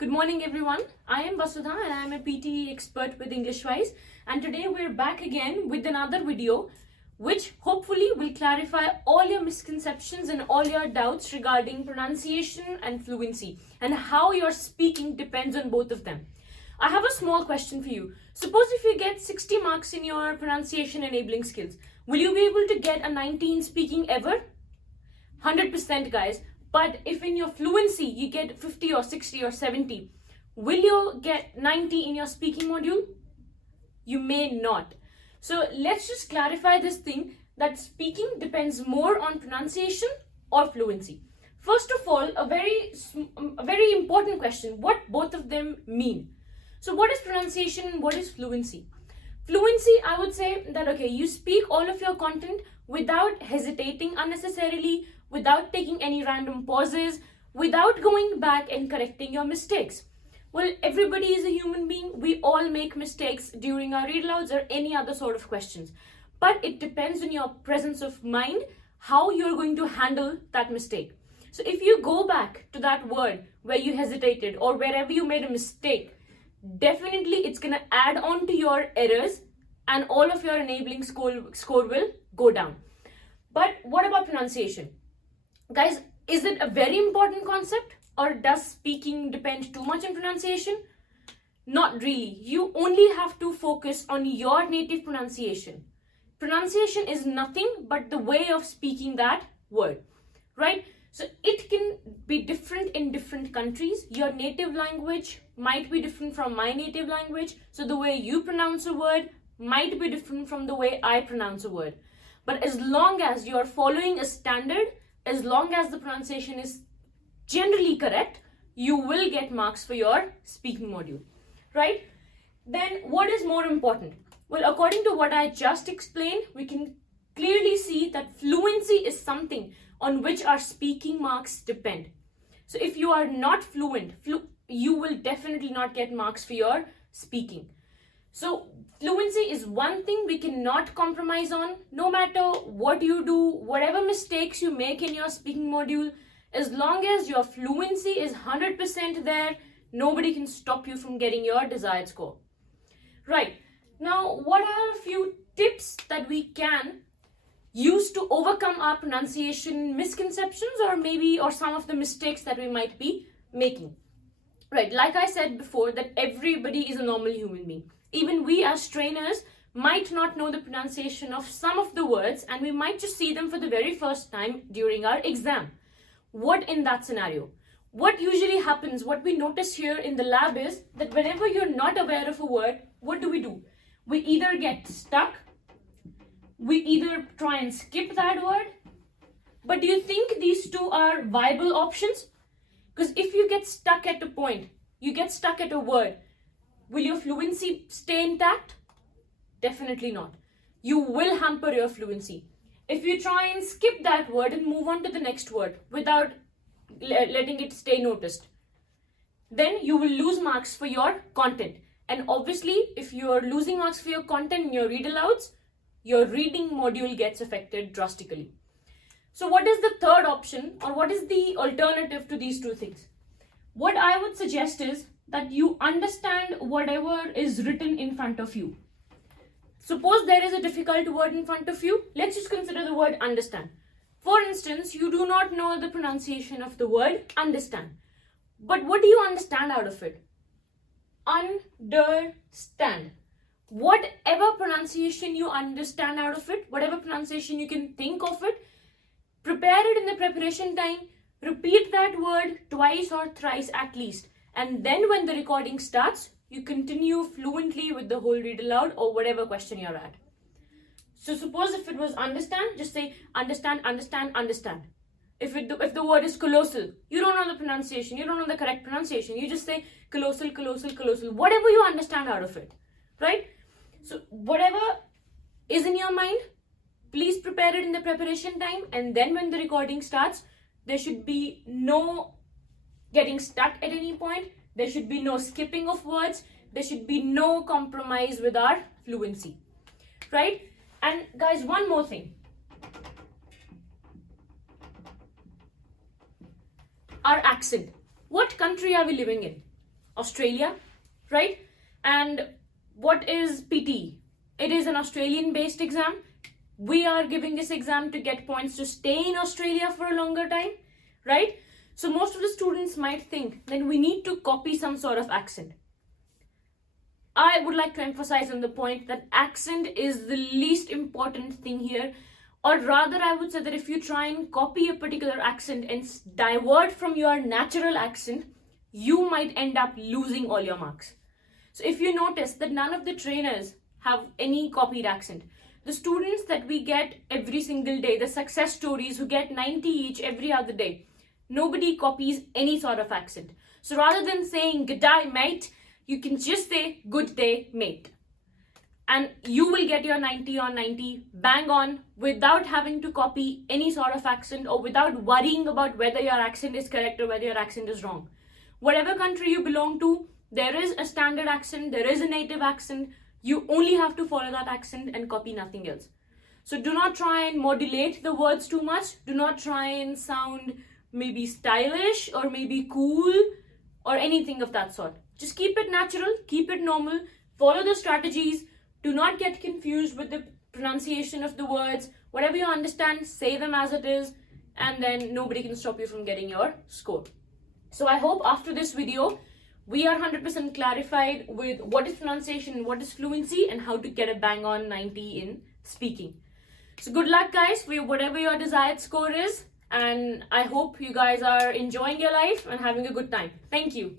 Good morning everyone. I am Vasudha and I am a PTE expert with EnglishWise, and today we're back again with another video which hopefully will clarify all your misconceptions and all your doubts regarding pronunciation and fluency and how your speaking depends on both of them. I have a small question for you. Suppose if you get 60 marks in your pronunciation enabling skills, will you be able to get a 90 in speaking ever? 100% guys. But if in your fluency you get 50 or 60 or 70, will you get 90 in your speaking module? You may not. So let's just clarify this thing that speaking depends more on pronunciation or fluency. First of all, a very important question, what both of them mean. So what is pronunciation and what is fluency? Fluency, I would say that, okay, you speak all of your content without hesitating unnecessarily, without taking any random pauses, without going back and correcting your mistakes. Well, everybody is a human being. We all make mistakes during our read alouds or any other sort of questions. But it depends on your presence of mind, how you're going to handle that mistake. So if you go back to that word where you hesitated or wherever you made a mistake, definitely it's going to add on to your errors and all of your enabling score will go down. But what about pronunciation? Guys, is it a very important concept or does speaking depend too much on pronunciation? Not really. You only have to focus on your native pronunciation. Pronunciation is nothing but the way of speaking that word, right? So it can be different in different countries. Your native language might be different from my native language. So the way you pronounce a word might be different from the way I pronounce a word. But as long as you're following a standard, as long as the pronunciation is generally correct, you will get marks for your speaking module, right? Then what is more important? Well, according to what I just explained, we can clearly see that fluency is something on which our speaking marks depend. So if you are not fluent, you will definitely not get marks for your speaking. So fluency is one thing we cannot compromise on. No matter what you do, whatever mistakes you make in your speaking module, as long as your fluency is 100% there, nobody can stop you from getting your desired score. Right. Now, what are a few tips that we can use to overcome our pronunciation misconceptions or some of the mistakes that we might be making? Right. Like I said before, that everybody is a normal human being. Even we as trainers might not know the pronunciation of some of the words and we might just see them for the very first time during our exam. What in that scenario? What usually happens, what we notice here in the lab is that whenever you're not aware of a word, what do? We either get stuck, we either try and skip that word. But do you think these two are viable options? Because if you get stuck at a point, you get stuck at a word, will your fluency stay intact? Definitely not. You will hamper your fluency. If you try and skip that word and move on to the next word without letting it stay noticed, then you will lose marks for your content. And obviously, if you are losing marks for your content in your read alouds, your reading module gets affected drastically. So what is the third option, or what is the alternative to these two things? What I would suggest is that you understand whatever is written in front of you. Suppose there is a difficult word in front of you. Let's just consider the word understand. For instance, you do not know the pronunciation of the word understand. But what do you understand out of it? Understand. Whatever pronunciation you understand out of it, whatever pronunciation you can think of it, prepare it in the preparation time. Repeat that word twice or thrice at least. And then when the recording starts, you continue fluently with the whole read aloud or whatever question you're at. So suppose if it was understand, just say understand, understand, understand. If the word is colossal, you don't know the pronunciation, you don't know the correct pronunciation, you just say colossal, colossal, colossal, whatever you understand out of it, right? So whatever is in your mind, please prepare it in the preparation time, and then when the recording starts, there should be no getting stuck at any point. There should be no skipping of words. There should be no compromise with our fluency, right? And guys, one more thing. Our accent. What country are we living in? Australia, right? And what is PTE? It is an Australian based exam. We are giving this exam to get points to stay in Australia for a longer time, right? So most of the students might think that we need to copy some sort of accent. I would like to emphasize on the point that accent is the least important thing here. Or rather, I would say that if you try and copy a particular accent and divert from your natural accent, you might end up losing all your marks. So if you notice that none of the trainers have any copied accent, the students that we get every single day, the success stories who get 90 each every other day, nobody copies any sort of accent. So rather than saying good day mate, you can just say good day mate. And you will get your 90 on 90 bang on without having to copy any sort of accent or without worrying about whether your accent is correct or whether your accent is wrong. Whatever country you belong to, there is a standard accent, there is a native accent. You only have to follow that accent and copy nothing else. So do not try and modulate the words too much. Do not try and sound maybe stylish or maybe cool or anything of that sort. Just keep it natural, keep it normal, follow the strategies. Do not get confused with the pronunciation of the words. Whatever you understand, say them as it is, and then nobody can stop you from getting your score. So I hope after this video, we are 100% clarified with what is pronunciation, what is fluency, and how to get a bang on 90 in speaking. So good luck guys for whatever your desired score is, and I hope you guys are enjoying your life and having a good time. Thank you.